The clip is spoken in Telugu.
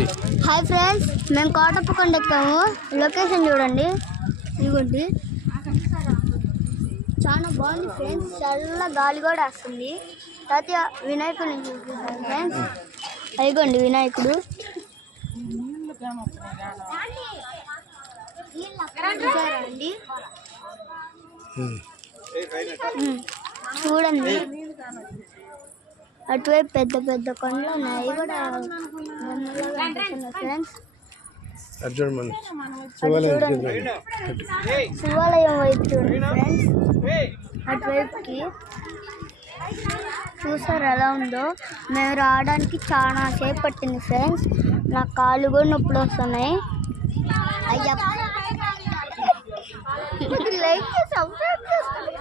రెడీ. హాయ్ ఫ్రెండ్స్, మేము కోటప్పకొండ ఎక్కాము. లొకేషన్ చూడండి, ఇదిగోండి. చాలా బాగుంది ఫ్రెండ్స్, చల్ల గాలి కూడా వస్తుంది. తర్వాత వినాయకుడిని చూపిస్తాను ఫ్రెండ్స్. అయిగోండి వినాయకుడు. అండి చూడండి, అటువైపు పెద్ద పెద్ద కొండలు ఉన్నాయి కూడా ఫ్రెండ్స్. శివాలయం వైపు చూడండి ఫ్రెండ్స్. అటువైపుకి చూసారు ఎలా ఉందో. మేము రావడానికి చాలా సేపు పట్టింది ఫ్రెండ్స్. నా కాళ్ళు కూడా నొప్పులు వస్తున్నాయి. అయ్యా లైక్ సబ్స్క్రైబ్ చేసుకోండి.